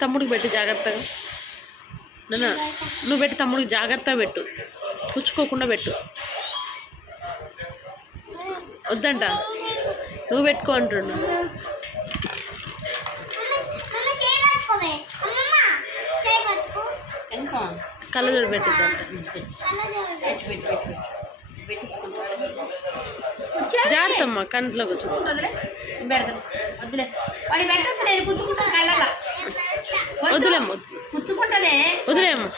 తమ్ముడికి పెట్టు జాగ్రత్తగా. నాన్న నువ్వు పెట్టి తమ్ముడికి జాగ్రత్తగా పెట్టు, పుచ్చుకోకుండా పెట్టు. వద్దంట, నువ్వు పెట్టుకో అంటుండు. కళ్ళజోడు పెట్టిద్దంట. జాగ్రత్త అమ్మా, కంట్లో కూర్చుంటుంది. వద్దులేమ్మ, వదిలేమ్మా.